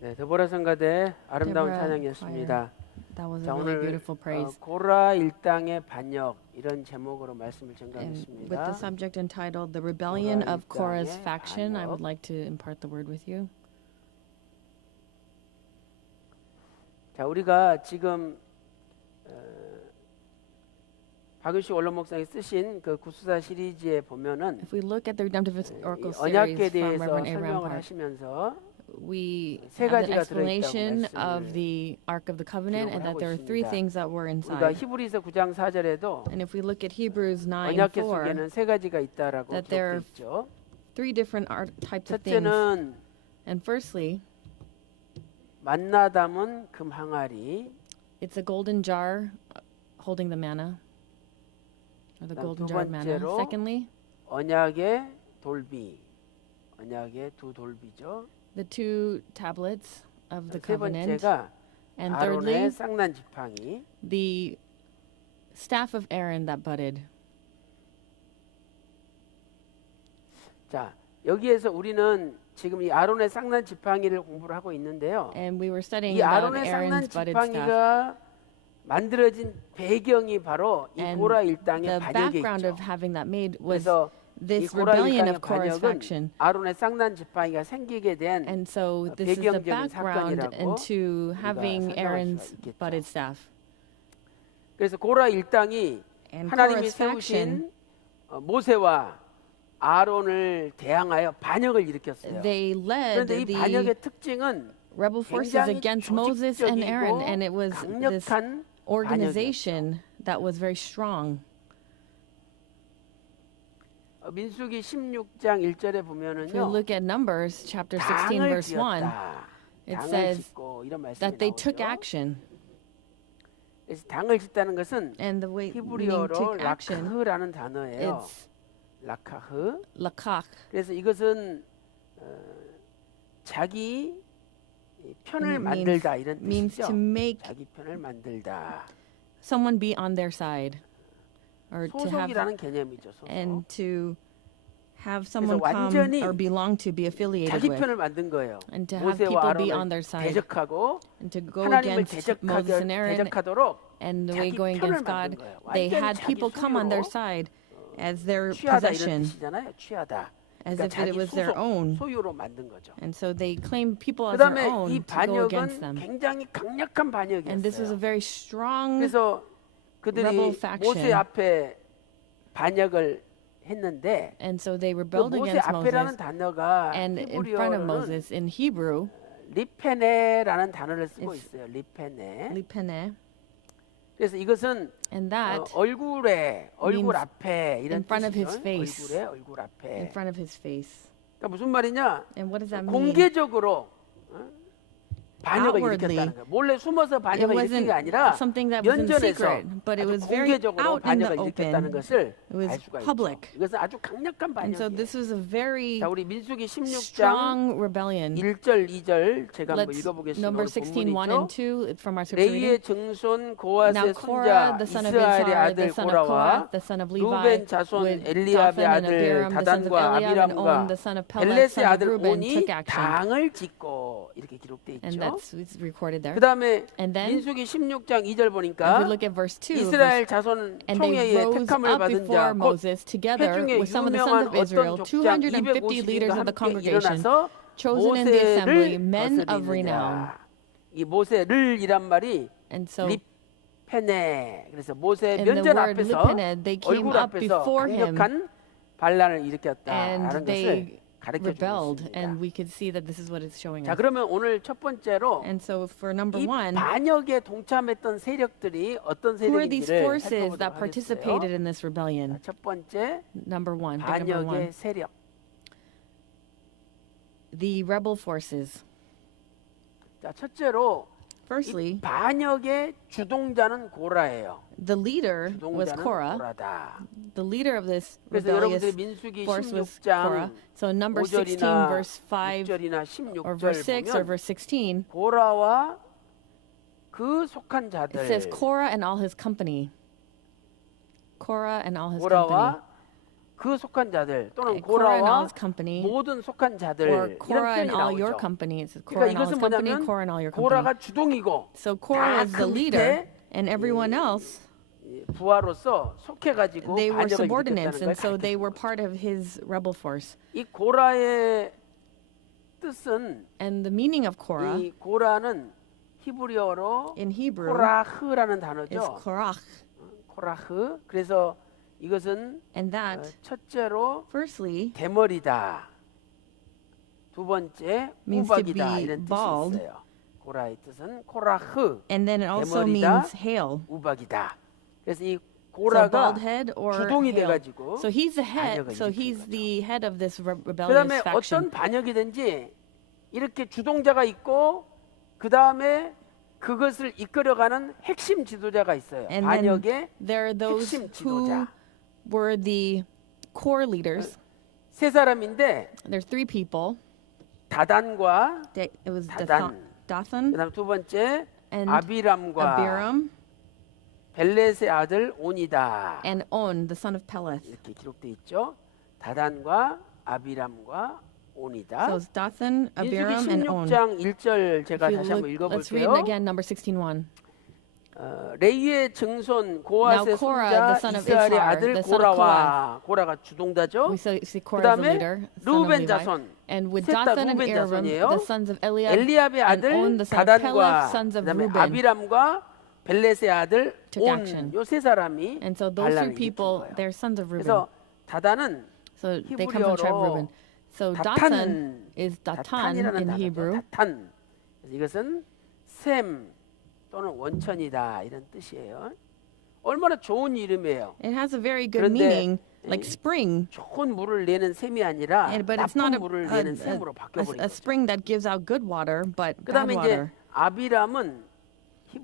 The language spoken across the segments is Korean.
네, 드보라 성가대 아름다운 Deborah 찬양이었습니다. That was a 자, really 오늘 beautiful praise. 고라 일당의 반역 이런 제목으로 말씀을 And with the 전가하겠습니다. subject entitled The Rebellion Korah of Korah's 일당의 Faction, I would 반역. like to impart the word with you. 자, 우리가 지금 박유식 원로 목사님이 쓰신 그 구수사 시리즈에 보면은 If we look at the redemptive 이 oracle 언약에 series from 대해서 Reverend Abraham 설명을 Park, 하시면서 we 세 have an 가지가 들어있다고 explanation of 말씀을 the Ark of the Covenant and 기록을 that 하고 there are three 있습니다. things that were 우리가 inside. 히브리서 9장 4절에도 And if we look at Hebrews 9:4, 언약계 속에는 세 가지가 있다라고 that there 기록되어 are 있죠. three different types of things. 첫째는 And firstly, 만나 담은 금 항아리, it's a golden jar holding the manna, or the 그다음 golden 두 jar of manna. 번째로 Secondly, 언약의 돌비, 언약의 두 돌비죠. the two tablets of the 세 covenant. 번째가 And 아론의 thirdly, 쌍난 지팡이. the staff of Aaron that budded. 자, 여기에서 우리는 지금 이 아론의 쌍난 지팡이를 공부를 하고 있는데요. And we were studying 이 about 아론의 쌍난 Aaron's budded staff. 지팡이가 만들어진 배경이 바로 이 And 고라 일당의 the 반역에 background 있죠. of having that made was 그래서 이 this 고라 rebellion 일당의 of Korah's faction. 반역은 아론의 쌍난 지팡이가 생기게 된 And so this is the 배경적인 background 사건이라고 into 우리가 having 설명할 Aaron's 수가 있겠죠. budded staff. 그래서 고라 일당이 And 하나님이 Korah's faction, 세우신 모세와 아론을 대항하여 반역을 일으켰어요. they led 그런데 이 the 반역의 특징은 rebel forces 굉장히 against Moses and Aaron, and it was this 강력한 organization that was very strong. 민수기 16장 1절에 If we 보면은요. look at Numbers chapter 16 당을 verse 1, 지었다. it 당을 says 짓고 이런 말씀이 that they took 나오죠. action. 그래서 당을 짓다는 것은 And the way meaning 히브리어로 took action, 라카흐라는 단어예요. it's 라카흐. lakach. 그래서 이것은 자기 편을 And it 만들다 이런 means 뜻이죠. to make 자기 편을 만들다. someone be on their side, or to have 소속이라는 개념이죠. 소속. and to have someone come 완전히 or belong to, be affiliated 자기 with, 편을 만든 거예요. and to have 모세와 people be on 아론을 their side, 대적하고 and to go 하나님을 against Moses and Aaron, 대적하도록 and the way 자기 going 편을 against 만든 God. 거예요. They 완전히 had 자기 people come on their 소유로 side as their 취하다 이런 possession, 뜻이잖아요. 취하다. as 그러니까 if 자기 it was their own. 소유로 만든 거죠. And so they claimed people as their 그다음에 own 이 to go against 반역은 them. 굉장히 강력한 And this was a 반역이었어요. very strong 그래서 그들이 rebel faction. 모세 앞에 반역을 했는데 And so they 그 rebelled 모세 against 앞에라는 Moses. 단어가 And in front of 히브리어로는 Moses, in Hebrew, 리페네라는 단어를 쓰고 It's 있어요. 리페네. lipene, 그래서 이것은 and that 얼굴에 얼굴 means 앞에 이런 in front of his 뜻이죠. face. 얼굴에 얼굴 앞에. in front of his face. 그러니까 무슨 말이냐? And what does that mean? 공개적으로 반역을 Outwardly, 일으켰다는 거예요. 몰래 숨어서 It 반역을 일으킨 wasn't 게 아니라 something that was in 연전해서 secret, but it 아주 was very 공개적으로 out in the 반역을 일으켰다는 open. 것을 It was 알 수가 public. 있죠. 이것은 아주 강력한 And so 반역이에요. this was a very 자, 우리 민수기 16장 strong rebellion. 1절, 2절 제가 한번 Let's 읽어보겠습니다. number 오늘 16, 1 본문이죠. and 2 from our scripture 레이의 reading. 증손 Now 고아스의 Korah, 손자 the son of 이스라엘의 Izhar, 아들 the son of 고라와 Korah, the son of Levi, 루벤 자손 with 엘리압의 Dathan and 아들 Abiram, the sons of 다단과 Eliab, and On, 아비람과 the son of Pelet, 벨렛의 son of 아들 Reuben, 온이 took action. 당을 짓고 이렇게 기록돼 And 있죠. that's it's recorded there. 그 다음에 And then, 민수기 16장 2절 if 보니까 we look at verse 2, 이스라엘 자손 and they 총회의 rose 택함을 up 받은 before 자, 곧 Moses together 회중의 with some of the sons 유명한 of Israel, 어떤 족장 250 leaders of the 250인과 함께 congregation, 일어나서 chosen in the assembly, 모세를 men of renown. 거스리느냐. 이 모세를이란 말이 And so 리페네. 그래서 모세 in the 면전 word 앞에서 lipene, they came 얼굴 up 앞에서 before him 강력한 반란을 일으켰다라는 and 것을 they 가르쳐 주고 rebelled. 있습니다. And we could see that this is what it's showing 자, us. 그러면 오늘 첫 번째로 And so for number 이 one, 반역에 동참했던 세력들이 어떤 who are these 세력인지를 forces 살펴보도록 that participated 하겠어요. in this rebellion? 첫 번째 Number one, big number one, 반역의 세력. the rebel forces. 자, 첫째로 Firstly, 이 반역의 주동자는 고라예요. the leader was 주동자는 Korah. 고라다. The leader of this 그래서 여러분들이 rebellious 민수기 force was 16장 Korah. So number 16, 5절이나 verse 5, 6절이나 or 16절 verse 6, or 보면 verse 16, 고라와 그 속한 it 자들 says Korah and all his company. Korah and all his company. 고라와 그 속한 자들 또는 Korah and all 고라와 his company, 모든 속한 or 자들 이런 Korah and 표현이 all your 나오죠. company. It's 그러니까 Korah and all his 이것은 company, 뭐냐면 Korah and all your company. 고라가 주동이고 So Korah was 다 the 그 leader, 밑에 and everyone else, 부하로서 속해가지고 they were 반역을 subordinates, 일으켰다는 걸 and so they were 가르쳤습니다. part of his rebel force. 이 고라의 뜻은 And the meaning of Korah 이 고라는 히브리어로 in Hebrew 코라흐라는 is 단어죠. Korah, 코라흐. 그래서 이것은 and that, 첫째로 firstly, 대머리다. 두 번째 means to 우박이다 be 이런 뜻이 bald. 있어요. 고라의 뜻은 코라흐, and then it also 대머리다, means hail. 우박이다. 그래서 이 So 고라가 bald head or 주동이 hail. 돼가지고 So he's the head. 반역을 So 일으킨 he's 거죠. the head of this rebellious 그다음에 faction. 어떤 반역이든지 이렇게 주동자가 있고 그 다음에 그것을 이끌어가는 핵심 지도자가 있어요. And then 반역의 there are those 핵심 who 지도자. were the core leaders. 세 사람인데 There's three people. 다단과 It was 다단. Dathan 그다음 두 번째 and 아비람과 Abiram 벨렛의 아들 온이다. and On, the son of Peleth. 이렇게 기록돼 있죠. 다단과 아비람과 온이다. So it's Dathan, Abiram, and On. 16장 1절 제가 If you 다시 한번 look, let's read 읽어볼게요. it again, number 16:1. 레위의 증손 Now 고핫의 Korah, 손자 the son of 이스라엘의 Issachar, 아들 the son of 고라와 고라가 주동자죠. We see Korah as the 그다음에 leader, son of 루벤 Levi. 자손 And with 셋 다 Dathan and 루벤 Aram, 자손이에요. the sons of Eliab, 엘리압의 and 아들 On, the son of Peleth, 다단과 sons of 그다음에 Reuben. 아비람과 벨렛의 아들 took 온 action. 요 세 사람이 And so those three 반란을 일으킨 people, 거예요. they're sons of Reuben. 그래서 다단은 So they come from the tribe of 히브리어로 Reuben. So Dathan 다탄, is Datan 다탄이라는 in 단어죠. Hebrew. 다탄. 그래서 이것은 샘 또는 원천이다 이런 뜻이에요. 얼마나 좋은 이름이에요. It has a very good 그런데 meaning, like spring, 좋은 물을 내는 샘이 아니라 but it's not 나쁜 물을 내는 샘으로 a 바뀌어버린 a 거죠. spring that gives out good water, but bad 그다음에 이제 water. 아비람은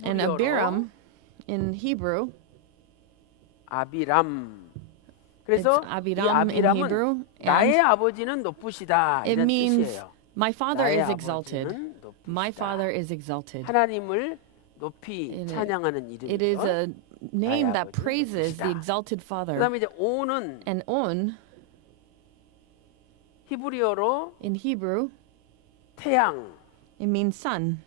And 히브리어로 Abiram in Hebrew, 아비람. 그래서 it's 이 Abiram in Hebrew, 아비람은 나의 and 아버지는 높으시다 it 이런 means 뜻이에요. my father 나의 is exalted. 아버지는 높으시다. My father is exalted. 하나님을 높이 It- 찬양하는 It is 이름이죠. a name that 아버지는 praises the 높으시다. exalted father. 그다음에 이제 온은 And On 히브리어로 in Hebrew, 태양 it means sun,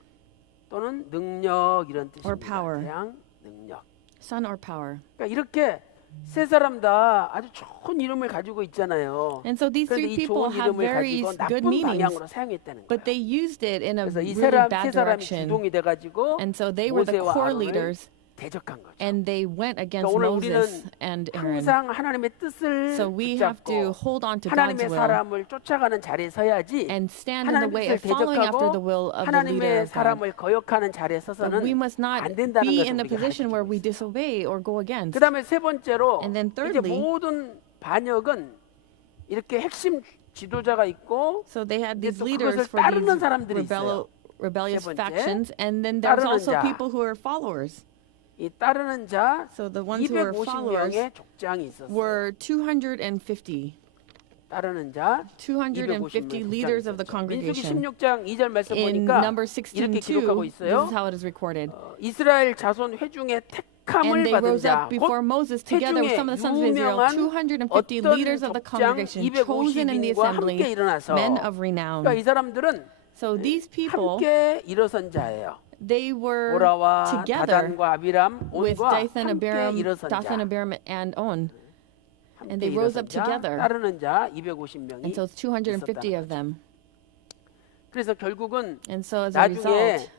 또는 능력 이런 뜻입니다. Or power. 태양, 능력. sun or power. 그러니까 이렇게 세 사람 다 아주 좋은 이름을 가지고 있잖아요. And so these 그런데 three 이 people 좋은 have 이름을 very 가지고 good 나쁜 meanings, 방향으로 사용했다는 거예요. but they used it in a 그래서 이 really 세 bad 사람이 direction. 주동이 돼가지고 And so they were the 모세와 core 아론을 leaders, 대적한 거죠. and they went against 오늘 Moses 우리는 and Aaron. 항상 하나님의 뜻을 So we have to 붙잡고 hold on to God's 하나님의 will 사람을 쫓아가는 자리에 서야지 and stand in the way 하나님의 of following after the will of the leader 하나님의 of God. 사람을 거역하는 자리에 So 서서는 we must not 안 된다는 be 것을 in a 우리가 position where 가르치고 we 있어요. disobey or go against. 그다음에 세 번째로 And then 이제 thirdly, 모든 반역은 이렇게 핵심 지도자가 있고 So they had 이제 these 또 leaders 그것을 for 따르는 these 사람들이 있어요. rebellious 세 번째, factions, and then there's 따르는 also 자. people who are followers. 이 따르는 자 So the ones who were followers 250명의 족장이 있었어요. were 250. 따르는 자 250 leaders of the 민수기 congregation. 16장 2절 말씀 In 보니까 number 이렇게 기록하고 16:2, this 있어요. is how it is recorded. 이스라엘 자손 회중의 And 택함을 they 받은 rose 자, up before Moses together with some of the sons of Israel, 250 leaders of the congregation, chosen in the 족장과 assembly, 함께 일어나서 men of renown. 그러니까 이 사람들은 So these people, 함께 일어선 자예요. they were 고라와 together 다단과 아비람 with 온과 Dathan, 함께 Abiram, 일어선 Dathan, 자. Abiram, and On. 함께 and they rose 일어선 up 자, together. 따르는 자 250명이 And so it's 250 있었다는 of them. 그래서 결국은 And so as a 나중에 result,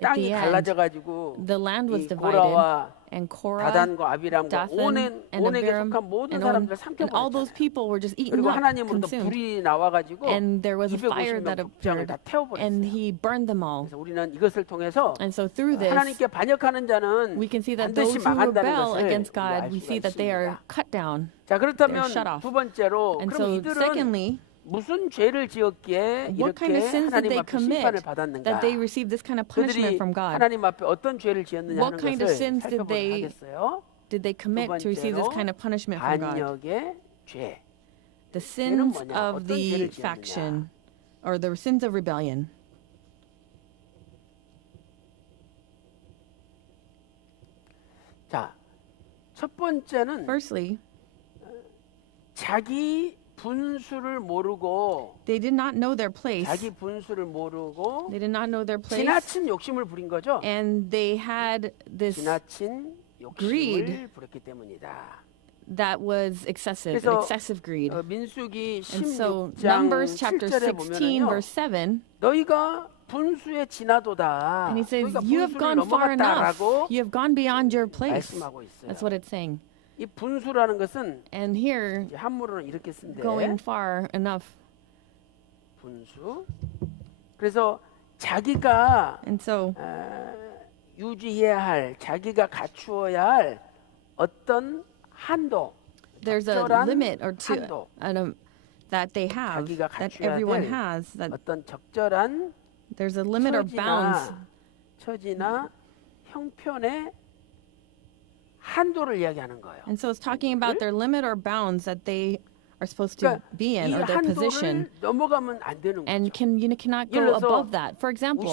땅이 the end, 갈라져 가지고 the land was 이 divided, 고라와 and Korah, 다단과 아비람과 Dathan, and 온에게 Abiram, 속한 모든 and On, 사람들 and all those 삼켜버렸잖아요. people were just eaten 그리고 up, 하나님으로부터 consumed. 불이 나와가지고 And there was a fire 250명 that 족장을 다 appeared, and 태워버렸어요. he burned them all. 그래서 우리는 이것을 통해서 And so through this, 하나님께 반역하는 자는 we can see that those 반드시 who 망한다는 rebel 것을 against 우리가 알 God, we 수가 see that they are 있습니다. cut down. 자 그렇다면 they're shut off. 두 번째로 And 그럼 so 이들은 secondly, 무슨 죄를 지었기에 what kind of 이렇게 sins did 하나님 they 앞에 commit 심판을 받았는가? that they received this kind of punishment 그들이 from God? 하나님 앞에 어떤 죄를 지었느냐 What 하는 kind of 것을 sins did 살펴보도록 they 하겠어요. Did they commit to receive this kind of punishment from God? 반역의 죄. The 죄는 sins 뭐냐? of 어떤 죄를 the 지었느냐? faction, or the sins of rebellion. 자, 첫 번째는 Firstly, 자기 분수를 모르고 They did not know their place. 자기 분수를 모르고 They did not know their place. 지나친 욕심을 부린 거죠. And they had this 지나친 greed 욕심을 부렸기 때문이다. that was excessive, an 그래서 excessive greed. 민수기 And so 16장 Numbers chapter 7절에 16 보면은요. verse 7, 너희가 분수에 지나도다. and he says, 너희가 you have 분수를 gone far enough. 넘어갔다라고 You have gone beyond your place. 말씀하고 있어요. That's what it's saying. 이 분수라는 것은 And here, 이제 한문으로는 이렇게 쓴대. going far enough. 분수. 그래서 자기가 And so 유지해야 할, 자기가 갖추어야 할 어떤 한도, there's a 적절한 limit or to 한도, that they have, 자기가 that 갖춰야 everyone 될 has, that 어떤 적절한 there's a limit or bounds. 처지나 형편의 한도를 이야기하는 거예요. And so it's talking about their limit or bounds that they are supposed to 그러니까 be in, 이 or their position. 한도를 넘어가면 안 되는 And 거죠. you cannot 예를 go 들어서 above that. For example,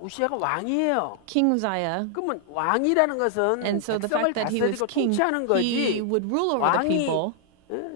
우시야가 왕이에요. King Uzziah, 그러면 왕이라는 것은 and so the 백성을 fact that he was 다스리고 king, 통치하는 he 거지. would rule over the 왕이 people,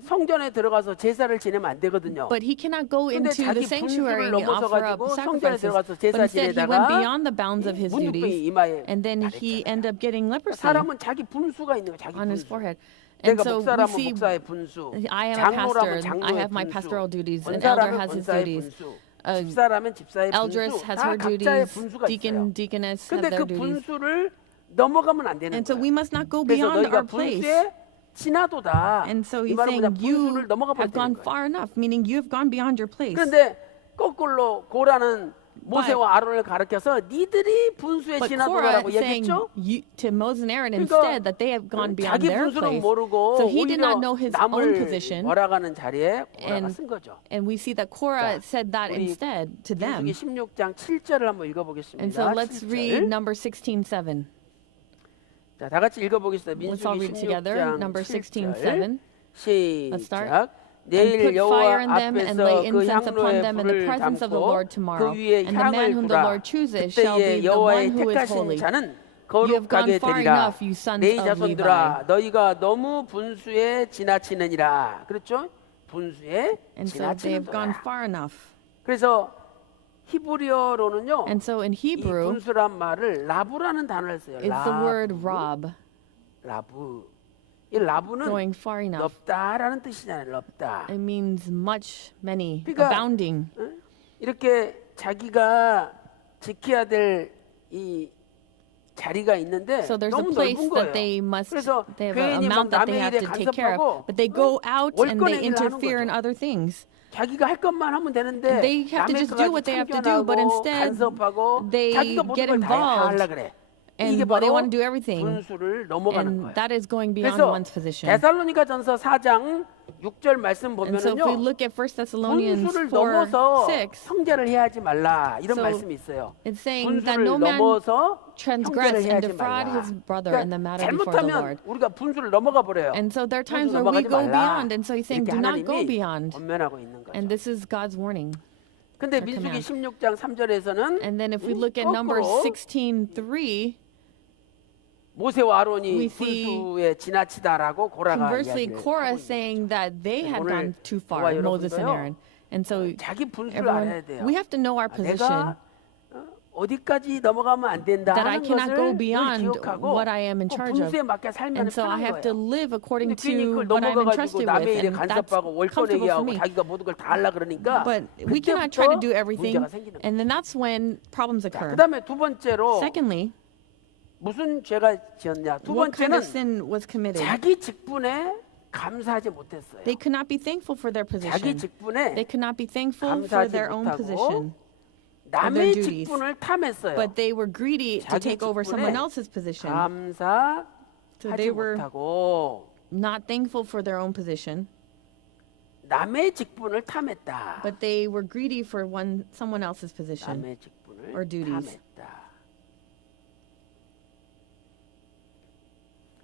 성전에 들어가서 제사를 지내면 안 되거든요. but he cannot go 근데 into 자기 the sanctuary 분수를 and offer up 넘어서가지고 성전에 sacrifices. 들어가서 But 제사 instead, he went 지내다가 beyond the bounds of his 문둥병이 duties, 이마에 and then he ended up getting leprosy 사람은 자기 분수가 있는 거야. 자기 on his 분수. forehead. And 내가 so we 목사라면 see, 목사의 분수, I am a 장로라면 pastor, I 장로의 have my 분수, pastoral duties, an elder 권사라면 has his 권사의 duties, 분수, a 집사라면 집사의 eldress 분수, has 다 her 각자의 duties, 분수가 deacon, 있어요. deaconess have 근데 their 그 duties. 분수를 넘어가면 안 되는 And so 거예요. we must not go 그래서 beyond 너희가 our place. 분수에 지나도다. And so 이 he's 말은 saying 그냥 you 분수를 넘어가 have gone 버리는 거예요. far enough, meaning you have gone beyond your place. 그런데 거꾸로 고라는 모세와 아론을 가르쳐서 니들이 분수에 But Korah 지나도라고 is saying 얘기했죠. to Moses and Aaron 그러니까 instead that they have gone beyond 자기 their 분수를 place. 모르고 So he did 오히려 not know his own 남을 position. 몰아가는 자리에 고라가 And, 쓴 거죠. and we see that Korah 자, said that 우리 instead to them. 민수기 16장 7절을 한번 읽어보겠습니다. And so let's 7절. read number 16:7. 자, 다 같이 읽어보겠습니다. Let's all read 민수기 together. 16장 Number 7절 16:7. Let's start. 시작. And 내일 put fire 여호와 in them and 앞에서 lay 그 incense upon 향로에 them in the 불을 presence of the 담고 Lord 그 tomorrow. 위에 And the man 향을 whom the 두라. Lord chooses shall 그때에 be the one 여호와의 who is 택하신 holy. 자는 You have gone 거룩하게 far 되리라. enough, you sons 내 of 자손들아 너희가 너무 분수에 지나치느니라. 그렇죠? 분수에 And so they have gone 지나치는도다. far enough. 그래서 히브리어로는요. And so in 이 Hebrew, 분수란 말을 라부라는 단어를 써요. it's the word rob, 라부. 이 라부는 going far enough. 넓다라는 뜻이잖아요. 넓다. It means much, many, 그러니까 abounding. 이렇게 자기가 지켜야 될 이 자리가 있는데 So there's a 너무 place 넓은 that 거예요. they must, 그래서 they have an 괜히 막 amount that they 남의 have 일에 to take care 간섭하고 of. But they go out and they 월권 행위를 하는 interfere in 거죠. other things. 자기가 할 것만 하면 되는데 They have to 남의 just 거 do 가지고 what they have to do, but 참견하고 instead 간섭하고 they 자기가 모든 get 걸 다 involved 하려 그래. and 이게 they 바로 want to do everything. 분수를 넘어가는 And 거예요. that is going beyond 그래서 one's position. 데살로니가전서 4장 6절 말씀 And so if we 보면은요. look at 1 Thessalonians 분수를 4, 넘어서 6, 형제를 해하지 말라 이런 So 말씀이 있어요. it's saying that 분수를 no man 넘어서 transgress 형제를 and 해하지 defraud 말라. his brother in the matter before the 잘못하면 Lord. 우리가 분수를 넘어가 버려요. And so there are times 분수 where we 넘어가지 go 말라. beyond, and so he's saying, 이렇게 do not go 하나님이 beyond. 권면하고 있는 거죠. And this is God's warning. 근데 our 민수기 command. 16장 3절에서는 And then if we look at Numbers 거꾸로 16:3, 모세와 아론이 we see 분수에 지나치다라고 고라가 conversely, 이야기를 Korah 하고 있는 saying that they had 오늘 gone too far, 저와 Moses and 여러분도요, Aaron. And so 자기 분수를 알아야 everyone, 돼요. we have to know our position, 내가 어디까지 넘어가면 안 된다 that I 하는 cannot go 것을 늘 beyond 기억하고 what I am in 그 charge of. 분수에 맞게 살면 And so I 편한 have to 거예요. live according 근데 괜히 to 그걸 what I'm 넘어가가지고 entrusted 남의 with, 일에 and that's 간섭하고 월권 comfortable for 얘기하고 me. 자기가 모든 걸 다 하려 그러니까 But we cannot try to do 그때부터 everything, 문제가 생기는 거예요. and then that's when problems 자, occur. 그다음에 두 번째로 Secondly, 무슨 죄가 지었냐? 두 what kind 번째는 of sin was committed? 자기 직분에 감사하지 못했어요. They could not be thankful for their 자기 position. 직분에 They could not be thankful for 감사하지 their own 못하고 position. 남의 duties. 직분을 탐했어요. But they were greedy to 자기 take over 직분에 someone else's position. So 감사하지 they were 못하고 not thankful for their own position, 남의 직분을 탐했다. but they were greedy for someone else's position. 남의 직분을 or duties. 탐했다.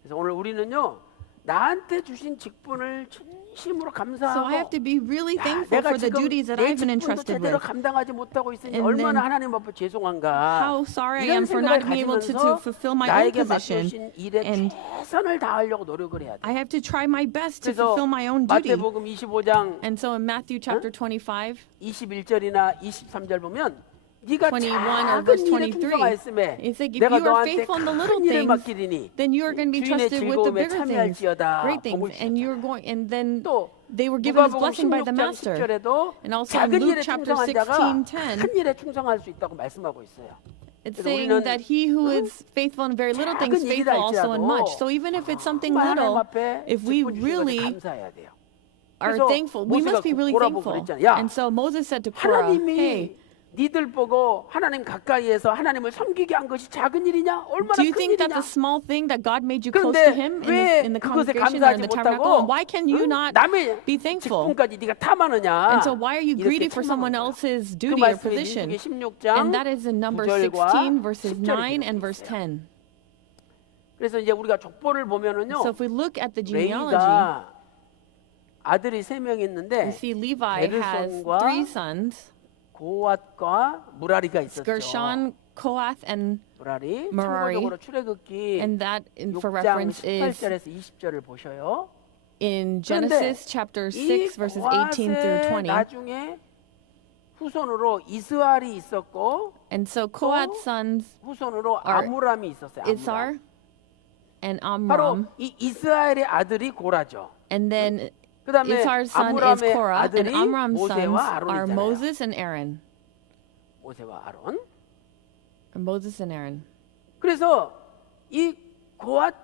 그래서 오늘 우리는요 나한테 주신 직분을 진심으로 So I have 감사하고 to be really 야, thankful 내가 for the 지금 duties that 내 I've been 직분도 entrusted 제대로 with. 감당하지 못하고 있으니 And 얼마나 then 하나님 앞에 죄송한가 How sorry I 이런 am for 생각을 not being able to 가지면서 fulfill my own 나에게 position. 맡겨주신 일에 And 최선을 다하려고 노력을 해야 돼. I have to try my best to 그래서 fulfill my own duty. 마태복음 25장 And so in Matthew chapter 25, 21절이나 23절 보면 네가 21 or 작은 verse 일에 23, 충성하였음에 it's like if 내가 you are 너한테 faithful in the little 큰 일을 things, 맡기리니 then you are going to be 주인의 trusted with the 즐거움에 bigger things, 참여할지어다. great things, 복을 and you're going, and then 또 they were given this 누가복음 blessing by the 16장 master. 10절에도 And also in 작은 Luke 일에 chapter 충성한 자가 16:10, 큰 일에 충성할 수 있다고 말씀하고 있어요. it's 그래서 saying 우리는 that he who is faithful in very little things, 작은 일이라 faithful also in 할지라도 much. So even if it's something 정말 하나님 little, 앞에 if we 직분 주신 것에 really 감사해야 돼요. are 그래서 thankful, we 모세가 must be really 고라 보고 thankful. 그랬잖아요. 야, And so Moses said to Korah, hey, 하나님이 니들 보고 하나님 가까이에서 하나님을 섬기게 한 것이 작은 일이냐? 얼마나 do you 큰 think 일이냐? that's a small thing that God made you close to 그런데 Him 왜 in the 그것에 congregation or in 감사하지 the tabernacle? And 못하고 why can you not 남의 be thankful? 직분까지 네가 탐하느냐? And so why are you greedy 이렇게 for someone 책망하는 거예요. else's 그 duty or 말씀이 position? 민수기 16장 And that is in Numbers 9절과 16 verses 10절에 9 and 기록돼 verse 있어요. 10. 그래서 이제 우리가 족보를 보면은요. So if we look at the genealogy, 레위가 아들이 3명 we 있는데 see Levi has 게르손과 3 sons, 고앗과 무라리가 있었죠. Gershon, Kohath, and 무라리. Merari. 참고적으로 출애굽기 and that, for 6장 reference, is 18절에서 20절을 보셔요. in 그런데 Genesis chapter 6 verses 18 through 고앗의 20. 나중에 후손으로 이스라엘이 있었고 And so Kohath's sons, 후손으로 are 아므람이 있었어요. Issar 아므람. and 바로 Amram. 이 이스라엘의 아들이 고라죠. And then 그다음에 Issar's son is 아므람의 Korah, and 아들이 Amram's sons 모세와 are 아론이잖아요. Moses and Aaron. 모세와 아론. Or Moses and Aaron. 그래서 이 고앗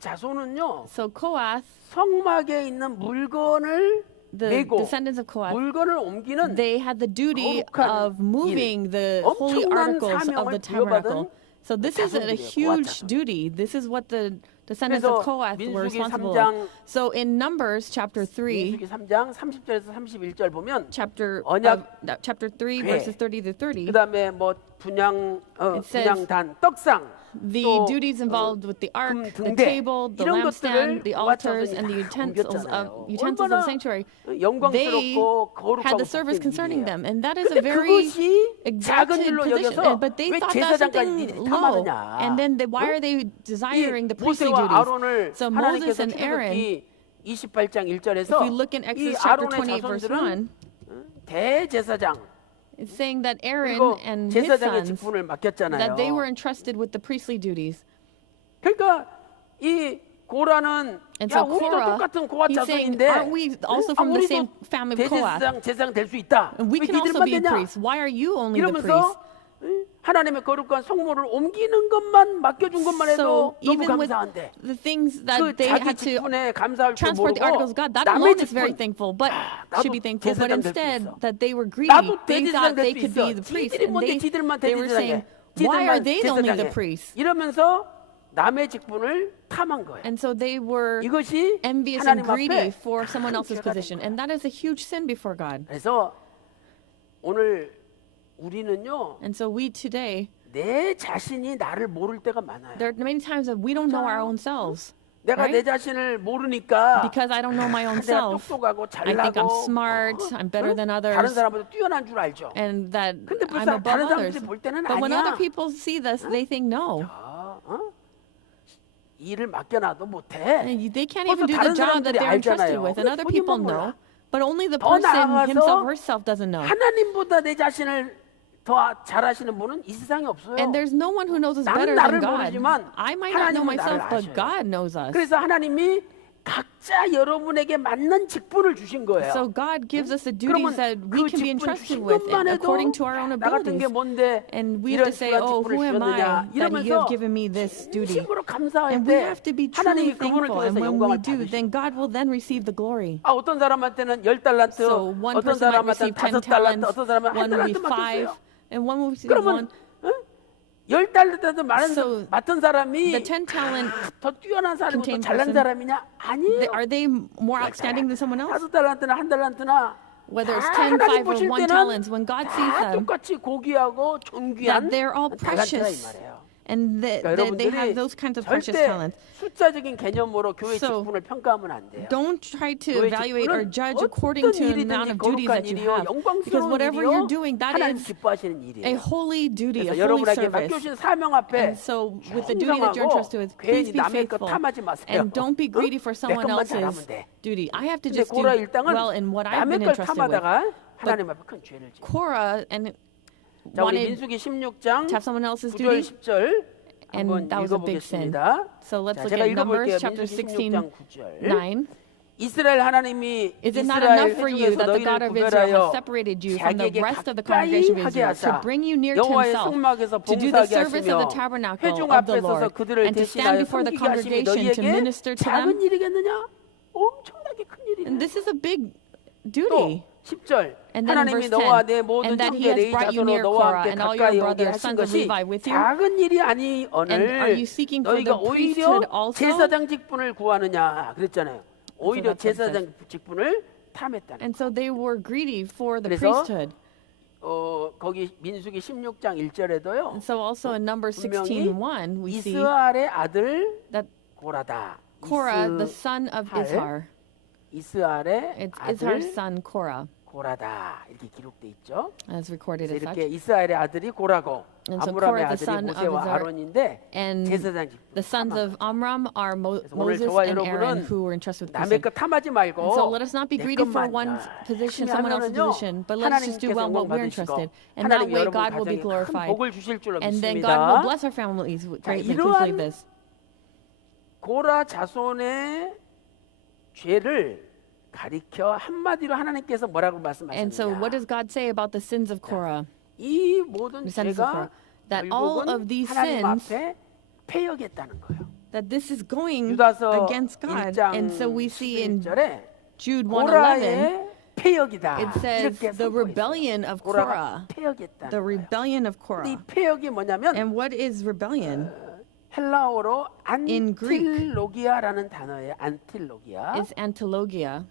자손은요. So Kohath, 성막에 있는 물건을 the 메고 descendants of Kohath, 물건을 옮기는 they had the duty 거룩한 of moving the holy 엄청난 articles of 사명을 the tabernacle. 부여받은 So this is a 자손들이에요, huge 고앗 자손. duty. This is what the descendants 그래서 of Kohath were 민수기 responsible 3장 of. So in Numbers chapter 3, 민수기 3장 30절에서 31절 보면 chapter 언약 chapter 3 궤, verses 30 to 30, 그다음에 뭐 분양 It says 분양단 떡상 the 또 duties involved with the ark, the 등대, table, the 이런 lampstand, 것들을 the 고앗 altars, 자손이 and the 다 utensils 옮겼잖아요. of the sanctuary. They 영광스럽고 had 거룩하고 the service 복된 concerning 일이에요. them, and that is a 근데 very 그것이 작은 exalted 일로 position. 여겨서 But they 왜 thought that's 제사장까지 something 니들이 low. 탐하느냐? And then why are they desiring the priestly 모세와 duties? 아론을 So Moses 하나님께서 and Aaron, 출애굽기 28장 1절에서 if we look in 이 Exodus chapter 아론의 28 verse 자손들은 1, 대제사장 it's saying that Aaron 그리고 and his 제사장의 sons, 직분을 맡겼잖아요. that they were entrusted with the priestly duties. 그러니까 이 고라는 And 야 so 우리도 Korah, 똑같은 고앗 he's saying, 자손인데 aren't we also from the same family of Kohath? 제사장 될 수 있다. And we 왜 can also 니들만 be 되냐? priests. Why are you only the priest? 이러면서 하나님의 거룩한 성물을 옮기는 것만 맡겨준 것만 해도 So 너무 even with 감사한데 the things that 그 they 자기 had to 직분에 감사할 줄 transport the articles of 모르고 God, that 남의 alone is very 직분 thankful, but 나도 should be thankful. But 제사장 될 수 instead, 있어. that they were greedy. 나도 They 대제사장 thought 될 they 수 could 있어. be the priest, 지들이 and 뭔데 지들만 they were saying, why are they the only the 제사장해? priests? 이러면서 남의 직분을 탐한 거예요. And so they were 이것이 envious and 하나님 greedy 앞에 for someone 큰 else's 죄가 된 position, 거예요. and that is a huge sin before God. 그래서 오늘 우리는요 And so we today, 내 자신이 나를 모를 때가 많아요. there are many times that we don't know our own selves. 내가 right? 내 자신을 모르니까 Because I don't know my own 내가 self, 똑똑하고 I think I'm 잘나고 smart, I'm better than 다른 others, 사람보다 뛰어난 줄 알죠. and that 근데 I'm 벌써 above 다른 others. 사람들이 볼 때는 But when 아니야. other people see this, they think no. 일을 맡겨놔도 못해. And they can't 벌써 even do the 다른 job that 사람들이 they're entrusted 알잖아요. with, and other people 본인만 know. 몰라. But only the 더 person 나아가서 himself or herself doesn't know. 하나님보다 내 자신을 더 잘하시는 분은 이 세상에 없어요. And there's no one who knows us 나는 better 나를 than God. 모르지만 I might not know 하나님은 myself, 나를 but 아셔요. God knows us. 그래서 하나님이 각자 여러분에게 맞는 직분을 주신 거예요. So God gives us the 그러면 duties that we 그 can be 직분 entrusted 주신 with 것만 해도 according to our own 나 같은 게 abilities. 뭔데 And we have to 이런 say, 중요한 oh, 직분을 who am I 주셨느냐 that you 이러면서 have given me this duty? 진심으로 감사할 And we 때 have to be truly 하나님이 그분을 thankful. And 통해서 when we 영광을 do, 받으시고 then God will then receive the glory. 어떤 사람한테는 10달란트, So one 어떤 person might 사람한테는 receive 10 5달란트, talents, 어떤 사람은 one will be 1달란트 5, 맡겼어요. and one will receive 그러면 10달란트도 많은 So 맡은 사람이 the 10 talent 더 뛰어난 사람이고 더 contained 잘난 person, 사람이냐? 아니에요. are they more outstanding than someone else? 5달란트나 1달란트나 Whether it's 다 10, 하나님 5, or 보실 1 때는 talents, when God sees 다 them, 똑같이 고귀하고 존귀한 that they're all 달란트라 이 precious 말이에요. And they have those kinds of precious 절대 talents. 숫자적인 개념으로 교회 So, 직분을 평가하면 안 돼요. Don't try to 교회 evaluate or 직분은 judge according to the amount 일이든지 of duties 거룩한 that you 일이요, have. Because 영광스러운 whatever 일이요, you're doing, that 하나님 is 기뻐하시는 a 일이에요. holy duty, a 그래서 holy 여러분에게 service. 맡겨주신 사명 앞에 And so with the duty that you're entrusted with, please 괜히 be 남의 것 faithful. 탐하지 마세요. And don't be greedy for 내 someone 것만 잘하면 else's 돼. duty. I have to 근데 just do 고라 일당은 well in what I've 남의 been 걸 entrusted with. 탐하다가 하나님 앞에 큰 죄를 지어. Korah and 자, 우리 wanted 민수기 16장 to have someone else's 9절 duty. 10절 한번 And that was a big sin. 읽어보겠습니다. So let's 자, look 제가 at Numbers 읽어볼게요. chapter 민수기 16장 9절. 9. 이스라엘 하나님이 Is it not 이스라엘 enough for you 회중에서 that the God 너희를 of Israel 구별하여 has separated you from the 자기에게 rest of the 가까이 congregation of 하게 Israel to 하사 bring you near to 여호와의 himself, 성막에서 to do the 봉사하게 service of 하시며 the tabernacle 회중 of the 앞에 서서 Lord, 그들을 and to stand 대신하여 before the 섬기게 하심이 congregation to 너희에게 minister to 작은 them? 일이겠느냐? 엄청나게 큰 And 일이네. this is a big 또 duty. 10절 And then 하나님이 verse 너와 10, 내 모든 and that he 형제 has 레위 brought you 자손으로 near 너와 Korah 함께 and all 가까이 your 오게 brothers, 하신 sons of 것이 Levi with you. 작은 일이 And are you 아니오늘 seeking for the 너희가 오히려 priesthood also? 제사장 직분을 구하느냐 그랬잖아요. 오히려 that's what it 제사장 직분을 탐했다는 And so they were greedy for the 그래서 priesthood. 거기 민수기 16장 1절에도요. And so also in Numbers 분명히 16:1 we see 이스라엘의 아들 that 고라다. Korah, the son of Izhar, 이스라엘의 it's 아들 Izhar's son Korah, 고라다 이렇게 기록돼 있죠. as recorded 그래서 as 이렇게 such. 이스라엘의 아들이 고라고 And so 아므람의 Korah, the 아들이 son of 모세와 Izhar, 아론인데 And 제사장 직분. the sons of Amram are 오늘 Moses 저와 and Aaron, 여러분은 who were entrusted with 남의 priesthood. 것 탐하지 말고 And so let us not be 내 greedy for 것만 one's position, 열심히 someone else's 하면은요, position, but let us just do 하나님께서 well what 영광 we're 받으시고 entrusted. And that 하나님 way 여러분 God will be 가정에 큰 glorified. 복을 주실 줄로 And then God will 믿습니다. bless our families 자, greatly. Please believe 이러한 this. 고라 자손의 죄를 가리켜 한마디로 하나님께서 뭐라고 And so what 말씀하셨느냐? does God say about the sins of Korah? 이 모든 The sons of 죄가 Korah. That all 결국은 of these 하나님 sins, 앞에 패역했다는 거예요. that this is going 유다서 against God. 1장 And so we see in 11절에 Jude 1:11, 고라의 패역이다. it says 이렇게 the 선포했어요. rebellion of 고라가 Korah. 패역했다는 The 거예요. rebellion of 이 Korah. 패역이 뭐냐면 And what is rebellion? 헬라어로 In Greek. 안틸로기아라는 단어예요. 안틸로기아. Is antilogia.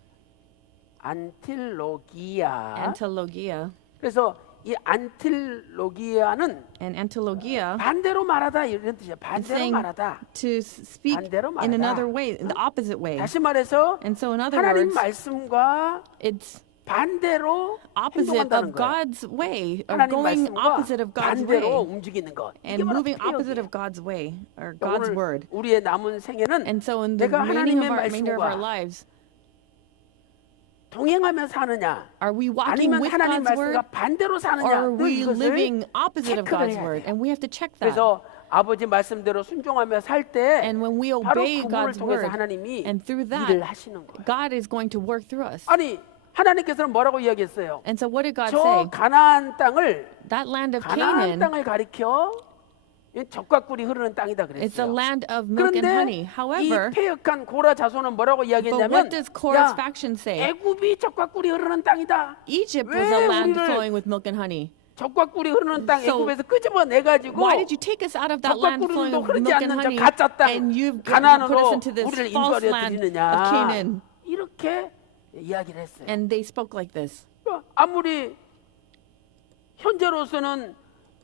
안틸로기아. Antilogia. 그래서 이 안틸로기아는 And antilogia 반대로 말하다 이런 뜻이에요. is 반대로 saying 말하다. to speak 반대로 in 말하다. another way, in the opposite way. 다시 말해서 And so in other 하나님 words, 말씀과 it's 반대로 opposite 행동한다는 of 거예요. God's way, or 하나님 going 말씀과 opposite of God's 반대로 way, 움직이는 것. 이게 and 바로 moving opposite 패역이에요. of God's way, or 그러니까 God's 오늘 word. 우리의 남은 생애는 And so in the 내가 remaining 하나님의 of our remainder of our 말씀과 lives, 동행하며 사느냐 are we walking 아니면 with 하나님 God's word, 말씀과 반대로 or 사느냐 are 늘 we 이것을 living opposite of 체크를 God's 해야 word? 돼요. And we have to check that. 그래서 아버지 말씀대로 순종하며 살 때 And when we 바로 obey 그분을 God's 통해서 word, 하나님이 and through 일을 that, 하시는 거예요. God is going to work through us. 아니 하나님께서는 뭐라고 이야기했어요? And so what did God 저 say? 가나안 땅을 That land of 가나안 Canaan, 땅을 가리켜 젖과 꿀이 흐르는 땅이다 it's a 그랬어요. land of milk and honey. 그런데 이 However, 패역한 고라 자손은 뭐라고 but 이야기했냐면 what does Korah's 야, faction say? 애굽이 젖과 꿀이 흐르는 땅이다. Egypt 왜 was a land 우리를 flowing with milk and honey. 젖과 꿀이 흐르는 땅 So, 애굽에서 끄집어내 가지고 Why did you take us out of that 젖과 land flowing 꿀도 with 흐르지 milk and 않는 저 honey, 가짜 땅 and you've put us 가나안으로 into this 우리를 false 인도하려 land 드리느냐 of Canaan? 이렇게 이야기를 했어요. And they spoke like this. 아무리 현재로서는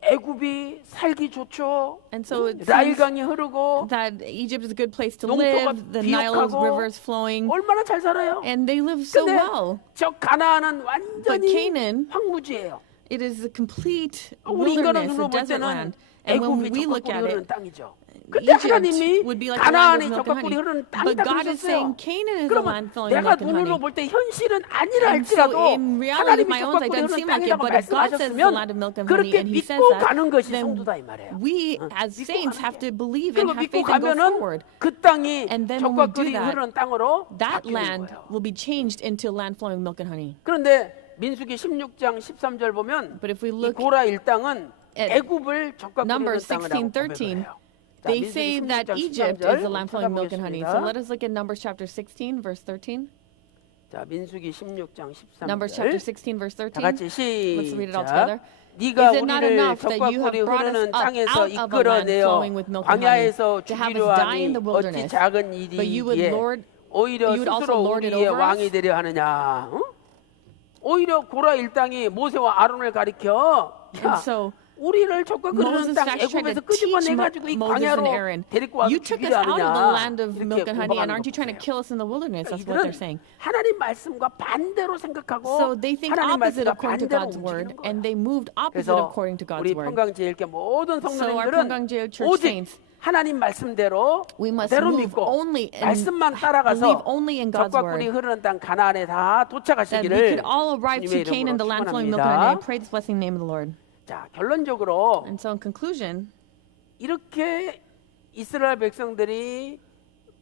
애굽이 살기 좋죠. And so it seems 나일강이 흐르고 that Egypt is a good place to 농토가 live, the Nile 비옥하고 rivers flowing, 얼마나 잘 살아요. and they live so 근데 well. 저 가나안은 But 완전히 Canaan, 황무지예요. it is a complete 우리 인간의 wilderness, 눈으로 a 볼 desert 때는 land. And when 애굽이 we 젖과 look 꿀이 at 흐르는 it, 땅이죠. 근데 Egypt 하나님이 would be like a land 가나안이 of milk 젖과 and 꿀이 honey. 흐르는 But 땅이다 God is saying 그러셨어요. Canaan is a 그러면 land flowing with 내가 milk and 눈으로 honey. 볼 때 현실은 아니라 And so 할지라도 in reality, 하나님이 with my own 젖과 sight, 꿀이 it doesn't 흐르는 seem like it, 땅이라고 but if God says it's a land of milk and honey, 그렇게 and He says 믿고 that, 가는 것이 then 성도다 이 말이에요. we as 믿고 saints 가는 have 게. to believe 그리고 and have 믿고 faith and go 가면은 forward. 그 땅이 And then when 젖과 we do 꿀이 that, 흐르는 땅으로 That 바뀌는 land 거예요. will be changed into a land flowing with milk and honey. 그런데 민수기 16장 13절 보면 But if we 이 look 고라 일당은 at 애굽을 젖과 꿀이 흐르는 Numbers 땅이라고 16:13, 고백을 해요. 자, they 민수기 say that 16장 Egypt 13절 is the land flowing with milk and honey. So 찾아보겠습니다. let us look at Numbers chapter 16, verse 13. 자, 민수기 16장 Numbers chapter 13절 16, verse 다 13. 같이 Let's read it all 시작. together. 네가 Is it not 우리를 enough that 젖과 you have 꿀이 brought us 흐르는 up 땅에서 out of a land 이끌어내어 flowing with milk and honey, 광야에서 to have 죽이려 us die in 하니 the 어찌 wilderness, 작은 but you would 일이기에 오히려 you would also 스스로 lord it 우리의 over 왕이 us? 되려 하느냐? 응? 오히려 고라 일당이 모세와 아론을 가리켜 야, And so 우리를 족과 흐르는 Moses 땅 actually tried 애굽에서 to teach 끄집어내가지고 이 Moses and 광야로 Aaron, 데리고 와서 you took us 죽이려 out of the 하느냐 land of milk 이렇게 and honey, and 공방하는 aren't you trying to 거예요. kill us in the wilderness? That's what they're 이들은 saying. 하나님 말씀과 반대로 생각하고 So they think 하나님 opposite 말씀과 according to 반대로 God's word, 움직이는 and 거예요. they moved opposite 그래서 according to God's 우리 word. 평강제일교 모든 So our 성도님들은 평강제일 church 오직 saints, 하나님 말씀대로 we must 그대로 move 믿고 only and 말씀만 believe 따라가서 only in God's 적과 꿀이 word, 흐르는 땅 가나안에 다 that we 도착하시기를 could all arrive 주님의 to Canaan, 이름으로 the land flowing milk and honey. I 축원합니다. pray this blessing in the name of the Lord. 자, 결론적으로 And so in conclusion, 이렇게 이스라엘 백성들이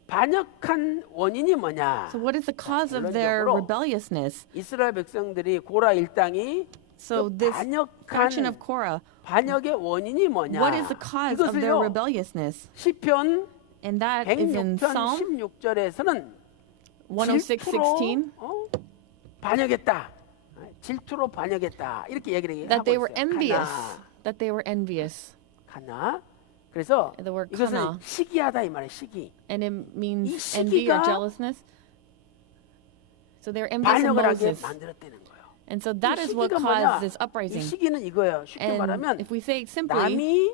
반역한 원인이 뭐냐? so what is the cause of their 결론적으로 rebelliousness? 이스라엘 백성들이 고라 일당이 So 그 this faction of 반역한 Korah, 반역의 원인이 뭐냐? what is the cause of their 이것을요 rebelliousness? 시편 And that is in 106편 Psalm 16절에서는 106:16, 반역했다. 질투로 반역했다. 이렇게 얘기를 that they 하고 were 있어요. envious. 가나. That they were envious. 가나. 그래서 The word 이것은 가나. 시기하다 이 말이에요. 시기. And it 이 means envy or 시기가 jealousness. So they're envious of 반역을 하게 Moses. 만들었다는 거예요. And so 이 that is what 시기가 caused 뭐냐? this 이 uprising. 시기는 이거예요. 쉽게 And 말하면 if we say it simply, 남이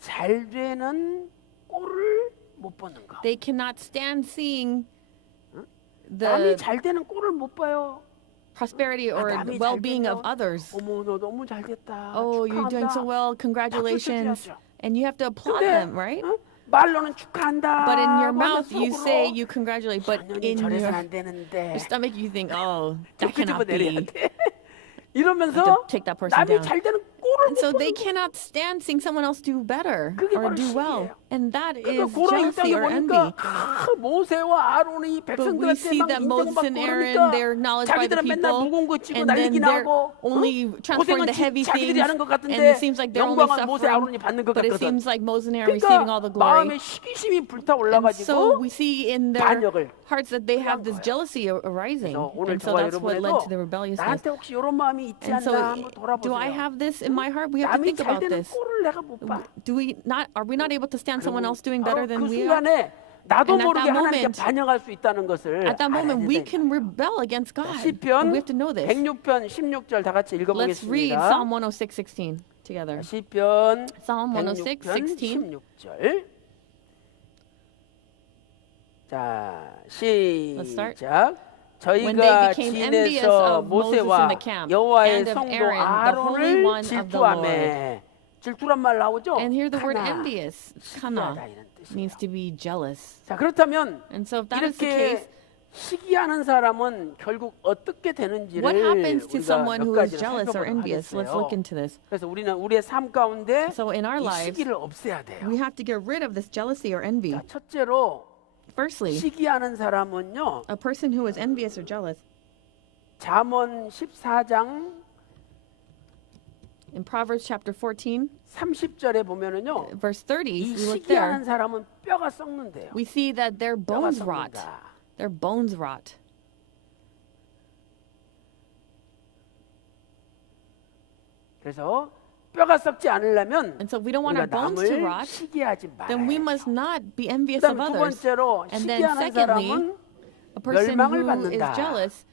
잘 되는 꼴을 못 보는 거. they cannot stand seeing 남이 the 잘 되는 꼴을 못 봐요. prosperity 아, or 남이 the 잘 well-being of 되면 others. 어머 너 너무 잘 됐다. Oh, you're doing so 축하한다. well. Congratulations. 쳐줘야죠. And you have to applaud 근데 them, right? 말로는 축하한다. But in your 하면 mouth, you 속으로 say you congratulate, but 당연히 in 저래서는 your 안 되는데. stomach, you think, oh, that 끄집어 cannot 내려야 be. 돼. 이러면서 have to take that person 남이 down. 잘 되는 꼴을 And 못 so 보는 they 거예요. cannot stand seeing someone else do better 그게 or 바로 do well. 시기예요. And that 그러니까 is 고라 jealousy 일장에 or 보니까 envy. 모세와 아론이 But we 백성들한테 see 막 that Moses 인정받고 and Aaron, 그러니까 they're acknowledged by the 자기들은 맨날 people, 무거운 거 찌고 and then 난리기나 they're 하고 only transporting 고생은 the heavy 자기들이 things, 하는 것 and 같은데 it seems like they're only 영광은 모세 아론이 suffering, 받는 것 but it 같거든. seems like Moses and Aaron receiving all the 그러니까 마음에 glory. 시기심이 And so 불타올라가지고 we see in their 반역을 hearts that they have 한 this 거예요. jealousy arising. 그래서 오늘 And so 저와 that's what led 여러분에도 to the rebelliousness. 나한테 혹시 이런 마음이 있지 And 않나 so, 한번 do I 돌아보세요. have this in my heart? We have to 남이 think 잘 about 되는 this. 꼴을 내가 못 봐. Are we not able to stand someone else doing 바로 better than 그 we are? 순간에 나도 And at 모르게 that 하나님께 moment- 반역할 수 있다는 것을 At that moment, we 알아야 can 된다. rebel against God. 시편 We have to know this. 106편 16절 다 같이 Let's read 읽어보겠습니다. Psalm 106:16 together. 시편 Psalm 106편 106:16. 16절. 자, Let's start. 시작. When they 저희가 became envious 진에서 of Moses in 모세와 the camp, 여호와의 and of 성도 Aaron, the Holy 아론을 One of the 질투하매. 질투란 말 나오죠? And here the word 가나. envious, 시기하다 kana, 이런 뜻이에요. means to be jealous. 자, 그렇다면 And so if that is the 이렇게 case, 시기하는 사람은 결국 어떻게 되는지를 what happens to 우리가 someone 몇 who is 가지를 jealous or 살펴보도록 envious? Let's 하겠어요. look into this. 그래서 우리는 우리의 삶 가운데 So in our 이 lives, 시기를 없애야 돼요. we have to get rid of this jealousy or envy. 자, 첫째로 Firstly, 시기하는 사람은요. a person who is envious or jealous. 잠언 14장 In Proverbs chapter 14, 30절에 보면은요. verse 30, 이 we look there, 시기하는 사람은 뼈가 썩는데요. we see that their 뼈가 bones rot. 썩는다. Their bones rot. 그래서 뼈가 썩지 않으려면 And so if we don't want our 우리가 bones to 남을 rot, 시기하지 then we 말아야 must 돼요. not be envious of 그다음 두 others. 번째로 And then 시기하는 secondly, 사람은 a person 멸망을 who is 받는다. jealous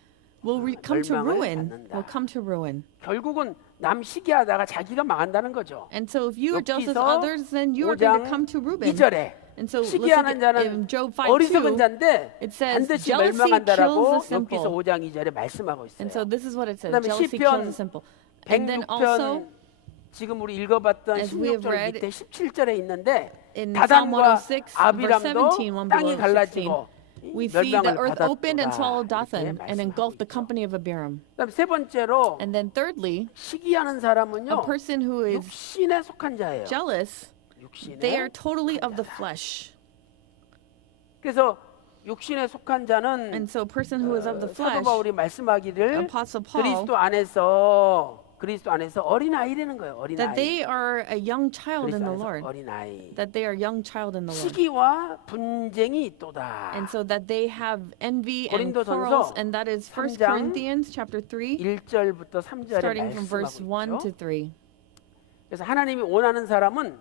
will come to 멸망을 ruin. 받는다. Will come to ruin. 결국은 남 시기하다가 자기가 망한다는 거죠. And so if you are jealous of 욥기서 others, then you are going to 5장 come to ruin. 2절에 And so let's look 시기하는 at 자는 in Job 어리석은 5:2. 자인데 it says, 반드시 "Jealousy 멸망한다라고 kills the 욥기서 simple." 5장 2절에 말씀하고 있어요. And so this is what it says. 그다음에 Jealousy 시편 kills the simple. And then also 106편 지금 우리 읽어봤던 as we have 16절 read 밑에 17절에 있는데 in Psalm 다단과 106, verse 아비람도 17, one 땅이 below 16, 갈라지고 we see the 멸망을 earth opened and swallowed 받았구나 Dathan 이렇게 and engulfed the 말씀하고 있죠. company of Abiram. 그다음 세 번째로 And then thirdly, 시기하는 a 사람은요 person who is 육신에 속한 자예요. jealous, 육신에 they are totally 속한 of the 자다. flesh. 그래서 육신에 속한 자는 And so a person who is of the 사도 flesh, 바울이 말씀하기를 Apostle Paul, 그리스도 안에서 어린 아이라는 거예요. 어린 that 아이. they are a young child in 그리스도 the 안에서 Lord. 어린 아이. That they are young child in the Lord. 시기와 분쟁이 있도다. And so that they have envy and 고린도전서 quarrels, and that is 1 3장 Corinthians chapter 3, 1절부터 3절에 starting from verse 1 말씀하고 to 있죠. 3. 그래서 하나님이 원하는 사람은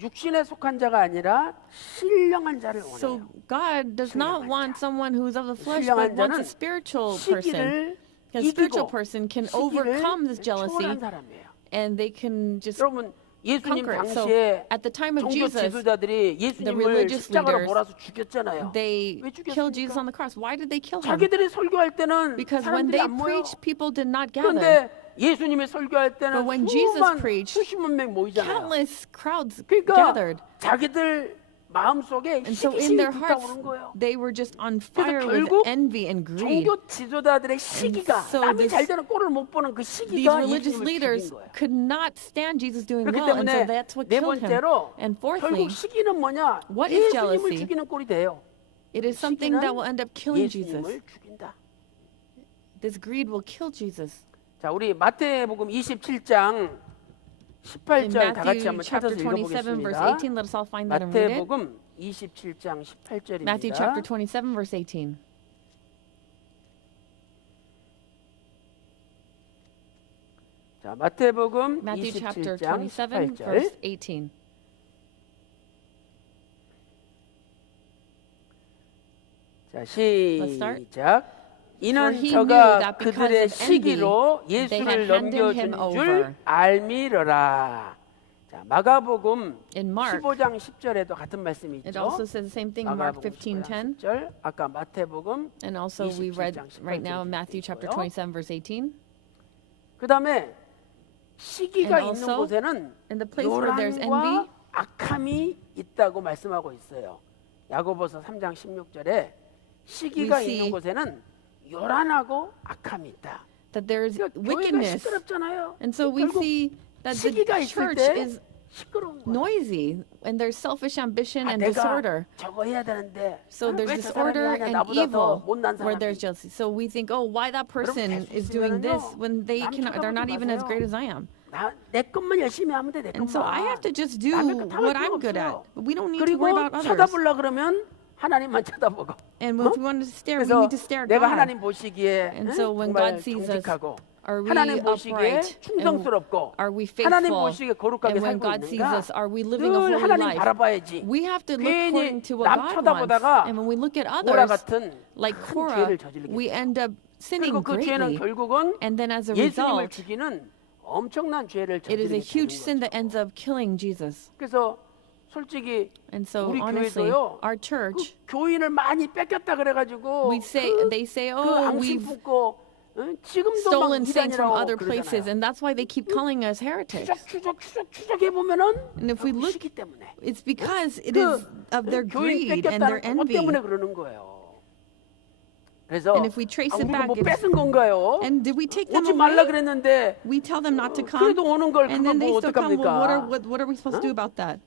육신에 속한 자가 아니라 신령한 자를 So 원해요. God does not 신령한 want 자. someone who's of the flesh, 신령한 but wants a 자는 spiritual person. 시기를 A spiritual 이기고 person can 시기를 overcome this jealousy 초월한 사람이에요. and they can just 여러분 예수님 conquer it. So 당시에 at the time of 종교 Jesus, 지도자들이 예수님을 religious 십자가로 leaders, 몰아서 죽였잖아요. they 왜 killed Jesus 죽였습니까? on the cross. Why did they kill him? 자기들이 설교할 때는 Because when 사람들이 they 안 모여. preached, people did not gather. 그런데 예수님이 설교할 때는 But when Jesus preached, 수십만 명 모이잖아요. Countless crowds 그러니까 gathered. 자기들 마음속에 And so in 시기심이 their hearts, 불타오르는 거예요. they were just on fire 그래서 with 결국 envy and greed. 종교 지도자들의 시기가 so 남이 this- 잘 되는 꼴을 못 보는 그 These 시기가 religious 예수님을 leaders 죽인 거예요. could not stand Jesus doing 그렇기 well, and so 때문에 that's what 네 killed him. 번째로 And fourthly, 결국 시기는 뭐냐? what is 예수님을 jealousy? 죽이는 꼴이 돼요. it is something that will end up killing Jesus. 예수님을 죽인다. This greed will kill Jesus. 자, 우리 마태복음 27장 18절 In 다 같이 Matthew 한번 chapter 찾아서 27 verse 읽어보겠습니다. 18, let us all find that and read it. 마태복음 27장 18절입니다. Matthew chapter 27 verse 18. 자, 마태복음 Matthew chapter 27장 27 18절. verse 18. 자, start. 시작. For 이는 he knew 저가 that because 그들의 of envy, 시기로 they 예수를 had handed him 넘겨준 줄 over. 알미러라. 자, 마가복음 In Mark, 15장 10절에도 같은 말씀이 it 있죠. also says the same thing in Mark 마가복음 15장 15:10, 10절, 아까 마태복음 and also we read 27장 right now in 18절 Matthew chapter 있고요. 27 verse 18. 그다음에 시기가 And 있는 also, 곳에는 In the place where there's 요란과 envy, 악함이 있다고 말씀하고 있어요. 야고보서 3장 16절에 시기가 We see 있는 곳에는 요란하고 악함이 있다. that there's 그러니까 교회가 wickedness, 시끄럽잖아요. and so we 결국 see that 시기가 the 있을 church 때 is 시끄러운 거예요. noisy, and there's selfish ambition 아, and 내가 disorder. 저거 해야 되는데 So there's 왜 저 사람이 disorder 하냐, and 나보다 더 evil 못난 where 사람이. there's jealousy. So we think, oh, why that person is doing this when they're not even as great as I am. 내 것만 열심히 하면 돼, 내 And so I 것만. have to just do 남의 거다 할 what 필요 I'm good at. 없어요. But we don't need to worry 그리고 about others. 쳐다보려 그러면 하나님만 쳐다보고. And if we want to stare, we 그래서 need to stare at 내가 God. 하나님 보시기에 And so when 정말 God sees us, 정직하고 are we 하나님 보시기에 upright? And 충성스럽고 are we 하나님 faithful? 보시기에 거룩하게 And when 살고 God sees 있는가 us, are we living a 늘 holy 하나님 life? 바라봐야지. We have to look 괜히 according to what 남 God 쳐다보다가 wants. And when we look at 고라 others, 같은 like 큰 Korah, 죄를 저지르게 we end up sinning 그리고 그 죄는 greatly. 결국은 And then as a 예수님을 result, 죽이는 엄청난 죄를 it is a 저지르게 huge 되는 sin 거죠. that ends up killing Jesus. 그래서 솔직히 And so 우리 honestly, 교회도요. our church, 그 교인을 많이 뺏겼다 그래가지고 they say, 그 oh, 앙심 we've 품고 지금도 막 stolen saints from 이단이라고 other places, 그러잖아요. and that's why they keep calling us heretics. 추적해 보면은 And if we look, 시기 때문에 it's because it is of their 교인 greed and their 뺏겼다는 것 envy. 때문에 그러는 거예요. 그래서 And if we trace it 우리가 back, 뭐 it's- 뺏은 건가요? And did we take them 오지 말라 away? 그랬는데 We tell them not to come, 그래도 오는 걸 and 그걸 then they 뭐 still come. Well, 어떡합니까? what are we supposed to do about that?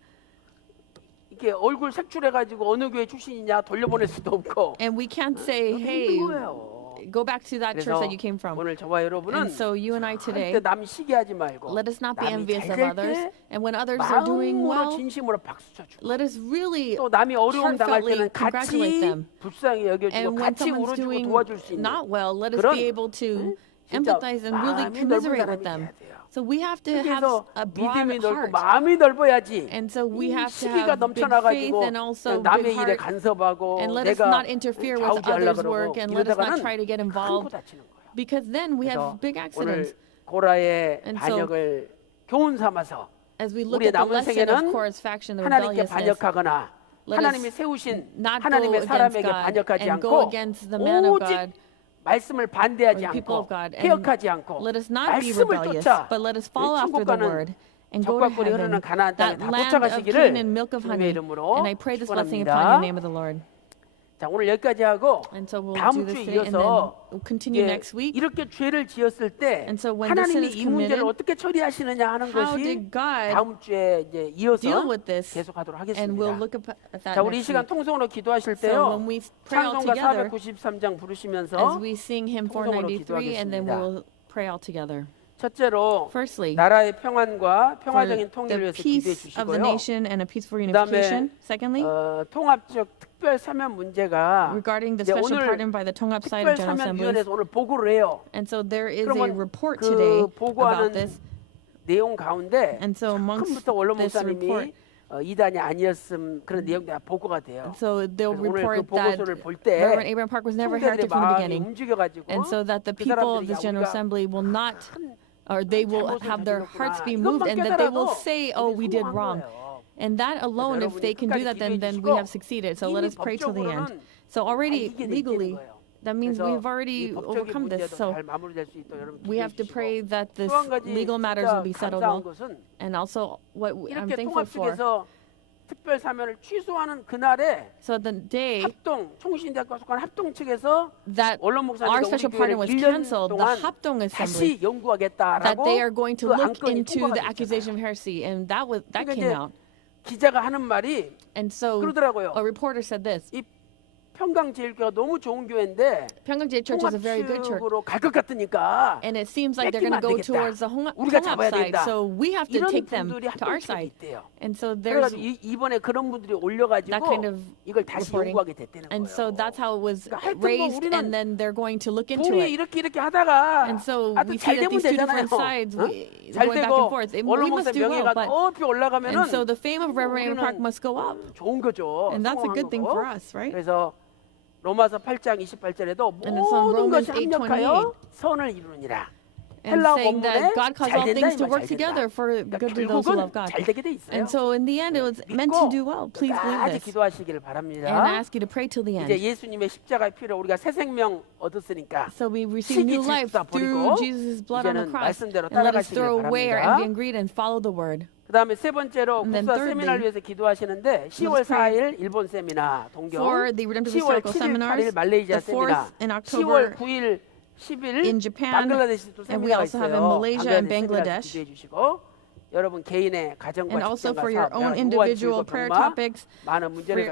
이렇게 얼굴 색출해가지고 어느 교회 출신이냐 돌려보낼 수도 없고 And we can't say, 힘든 hey, 거예요. go back to that church 그래서 that you came from. 오늘 저와 여러분은 And so you and I today, 절대 남 시기하지 말고 let us not be 남이 envious of 잘될 others. 때 And when others are doing 마음으로 well, 진심으로 박수 쳐주고 let us really 또 남이 어려움 당할 heartfeltly 때는 congratulate 같이 them. 불쌍히 여겨주고 And when 같이 someone's 울어주고 doing 도와줄 수 있는 not well, let us 그런 be able to 진짜 empathize and really 마음이 넓은 commiserate 사람이 with them. 돼야 돼요. So we have to have 그래서 a broad 믿음이 넓고 heart. 마음이 넓어야지. And so we 이 have to 시기가 have big faith 넘쳐나가지고 and also 그냥 남의 big 일에 heart. 간섭하고 And let us 내가 not interfere with 좌우지하려고 others' 그러고 work, and let us not 이러다가는 try to get 큰코 involved, 다치는 거예요. because then we 그래서 have big accidents. 오늘 고라의 And so, 반역을 교훈 삼아서 As we look 우리의 at the 남은 lesson 생애는 of Korah's faction, the 하나님께 rebelliousness, 반역하거나 let us 하나님이 세우신 not go 하나님의 against 사람에게 God 반역하지 and go 않고 against the man of 오직 God 말씀을 반대하지 or the people 않고 of God, and 폐역하지 않고 let us not be 말씀을 rebellious, 쫓아 but let us follow after the 천국가는 word and go to 적과 꿀이 heaven, 흐르는 가나안 땅에 that 다 land of 도착하시기를 Canaan, milk of 주님의 honey. 이름으로 And I pray this blessing upon 축원합니다. the name of the Lord. 자, 오늘 여기까지 하고 And so we'll do 다음 this 주에 today, and then 이어서 we'll continue 이제 next week. 이렇게 죄를 지었을 때 And so when the sin 하나님이 is 이 문제를 committed, 어떻게 처리하시느냐 하는 how 것이 did God 다음 주에 이제 이어서 deal with this? 계속하도록 And we'll 하겠습니다. look at that 자, 우리 이 next 시간 week. 통성으로 기도하실 So 때요. when we pray all 찬송가 together, 493장 부르시면서 as we sing hymn 통성으로 493, and then 기도하겠습니다. we'll pray all together. 첫째로 Firstly, 나라의 평안과 for 평화적인 통일을 the 위해서 기도해 peace of the 주시고요. nation and a peaceful 그다음에 unification. Secondly, 통합적 특별 사면 문제가 regarding the 이제 special 오늘 pardon by the Tongap side of 특별 General Assemblies. 사면위원회에서 오늘 보고를 해요. And so there is a 그러면 report 그 today 보고하는 about this. 내용 가운데 And so amongst 처음부터 원로 this 목사님이 report, 이단이 아니었음 그런 내용이 다 보고가 돼요. so they'll 그래서 오늘 그 report that 보고서를 볼 때 Reverend Abraham Park was never 성도들의 heretic from the 마음이 beginning. 움직여가지고 And so that the 그 people of 사람들이 this 야, General 우리가 Assembly will not 큰 or they will have their hearts be moved, and that they will say, "Oh, we did wrong." And that alone, if they can do that, then we have succeeded. So let us pray till the end. So already legally, that means we've already overcome this. So we have to pray that this legal matters will be settled well. And also what I'm 이렇게 thankful for. 통합식에서 특별 사면을 취소하는 그날에 So the day 합동 총신대학과 속한 합동 측에서 that 원로 our 목사님과 우리 special pardon was 교회를 1년 canceled, the 동안 합동 assembly, 다시 연구하겠다라고 that they are going to 그 look 안건이 into the 통과가 accusation 됐잖아요. of heresy, and that 그러니까 came 이제 out. 기자가 하는 말이 And so 그러더라고요. a reporter said this. 이 평강제일교가 너무 좋은 교회인데 Pyeonggang Church is a very good church, 통합식으로 갈 것 같으니까 and it seems like they're going to 뺏기면 안 go 되겠다. towards the 우리가 Hongap 잡아야 side, 된다. so we have to 이런 take them 분들이 to our 합동측에 side. 있대요. And so there's, 그래가지고 이번에 그런 분들이 올려가지고 that kind of 이걸 다시 reporting. 연구하게 됐다는 And so 거예요. that's how it was 그러니까 하여튼 뭐 raised, 우리는 and then they're going to look into 둘이 it. 이렇게 하다가 And so 하여튼 we 잘 see that 되면 these two 되잖아요. different sides, 어? 잘 잘 going back 되고 and forth. 원로 We 목사 must do well, 명예가 but 높이 올라가면은 and so the fame of Reverend Aaron Park must go up, 좋은 거죠. and that's a good thing 성공한 for 거고. us, right? 그래서 로마서 8장 28절에도 And it's on 모든 Romans 것이 합력하여 8:28. 선을 이루느니라. And 헬라어 saying that 본문에 God caused 잘 all 된다 things 이 to 말 work 잘 together 된다. for 그러니까 good to those who love 결국은 God. 잘 되게 돼 있어요. And so in the end, it was meant to do well. Please believe 끝까지 this. 기도하시기를 And I 바랍니다. ask you to pray till the 이제 end. 예수님의 십자가의 피로 우리가 새 생명 얻었으니까 So we receive new life 시기 질투 다 through 버리고 Jesus' blood on the 이제는 cross. 말씀대로 And let us 따라가시길 throw away our 바랍니다. envy and greed and follow the word. 그다음에 세 번째로 And then 국사 thirdly, 세미나를 위해서 기도하시는데 10월 4일 일본 세미나 동경, For the Redemptive 10월 Historical 7일 Seminars, 8일 말레이시아 the 4th 세미나, in 10월 October 9일 10일 in Japan, 방글라데시 또 and we 세미나가 also have 있어요. in Malaysia and 방글라데시 Bangladesh. 기도해 주시고 여러분 개인의 가정과 And also 직장과 for your 사업, own 여러 individual 무한 prayer 즐거움, topics, 많은 문제를 for